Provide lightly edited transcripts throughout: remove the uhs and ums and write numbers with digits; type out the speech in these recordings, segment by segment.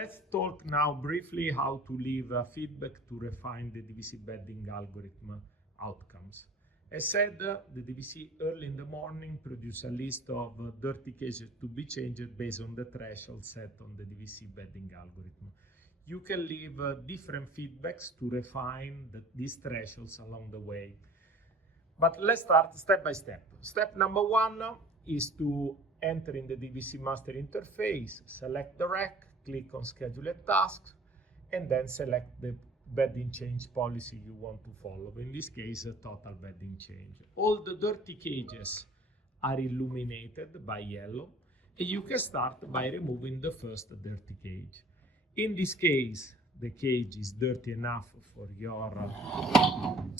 Let's talk now briefly how to leave feedback to refine the DVC bedding algorithm outcomes. As said, the DVC early in the morning produce a list of dirty cages to be changed based on the threshold set on the DVC bedding algorithm. You can leave different feedbacks to refine these thresholds along the way. But let's start step by step. Step number one is to enter in the DVC master interface, select the rack, click on scheduled tasks, and then select the bedding change policy you want to follow. In this case, a total bedding change. All the dirty cages are illuminated by yellow, and you can start by removing the first dirty cage. In this case, the cage is dirty enough for your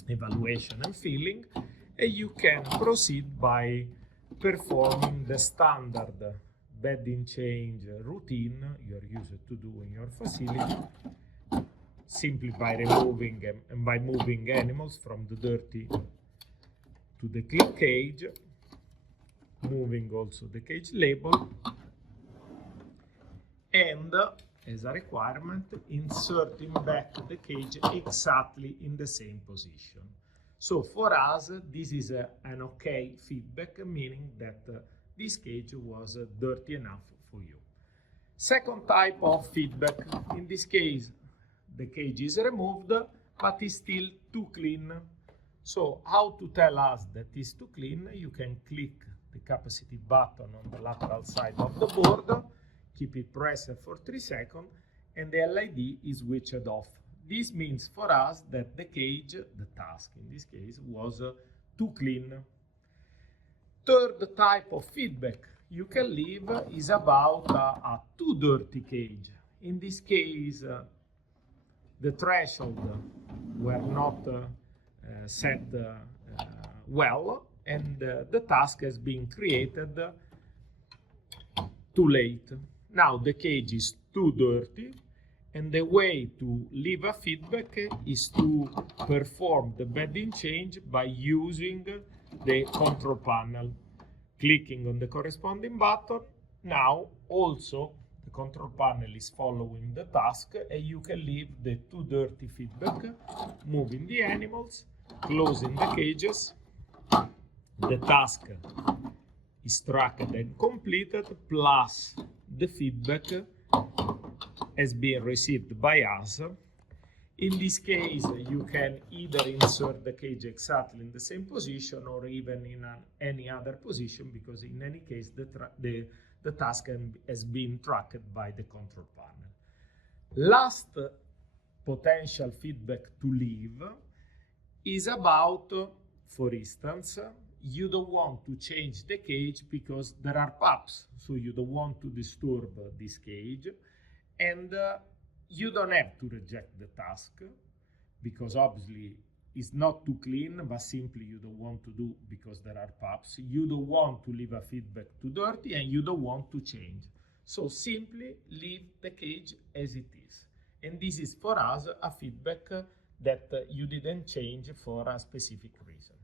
evaluation and filling, and you can proceed by performing the standard bedding change routine you're used to do in your facility, simply by removing and by moving animals from the dirty to the clean cage, moving also the cage label, and as a requirement, inserting back the cage exactly in the same position. So for us, this is an okay feedback, meaning that this cage was dirty enough for you. Second type of feedback, in this case, the cage is removed, but is still too clean. So how to tell us that it's too clean? You can click the capacity button on the lateral side of the board, keep it pressed for 3 seconds, and the LID is switched off. This means for us that the cage, the task in this case, was too clean. Third type of feedback you can leave is about a too dirty cage. In this case, the threshold were not set well, and the task has been created too late. Now the cage is too dirty, and the way to leave a feedback is to perform the bedding change by using the control panel. Clicking on the corresponding button, now also the control panel is following the task, and you can leave the too dirty feedback, moving the animals, closing the cages. The task is tracked and completed, plus the feedback has been received by us. In this case, you can either insert the cage exactly in the same position or even in any other position, because in any case, the task has been tracked by the control panel. Last potential feedback to leave is about, for instance, you don't want to change the cage because there are pups, so you don't want to disturb this cage, and you don't have to reject the task because obviously it's not too clean, but simply you don't want to do because there are pups. You don't want to leave a feedback too dirty, and you don't want to change. So simply leave the cage as it is. And this is for us a feedback that you didn't change for a specific reason.